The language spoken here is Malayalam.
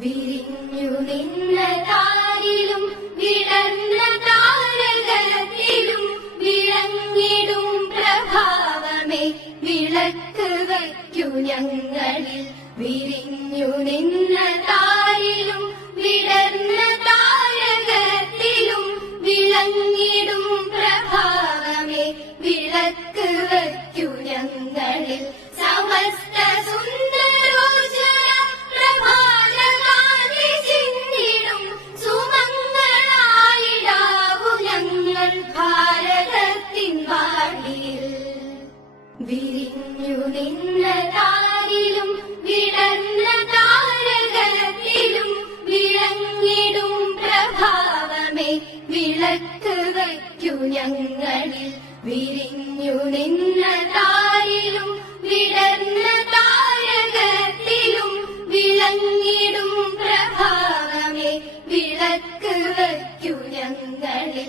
വിരിഞ്ഞു നിന്ന താരിലും വിടർന്ന താരകത്തിലും വിളങ്ങിടും പ്രഭാവമേ വിളക്ക് വയ്ക്കു ഞങ്ങളിൽ. വിരിഞ്ഞു നിന്ന താരിലും വിടർന്ന താരകത്തിലും വിളങ്ങിടും പ്രഭാവമേ വിളക്ക് വയ്ക്കു ഞങ്ങളിൽ. സമസ്ത സുന്ദരോജ്വല പ്രഭാതകാന്തി ചിന്നിടും സുമംഗളായിടാവു ഞങ്ങൾ ഭാരതത്തിൻ വാടിയിൽ. വിരിഞ്ഞു നിന്ന താരിലും വിടർന്ന താരകത്തിലും വിളങ്ങിടും പ്രഭാവമേ വിളക്ക് വയ്ക്കു ഞങ്ങളിൽ. വിരിഞ്ഞു നിന്ന താരിലും വിടർന്ന താരകത്തിലും വിളങ്ങിടും പ്രഭാവമേ വിളക്ക് വയ്ക്കു ഞങ്ങളിൽ.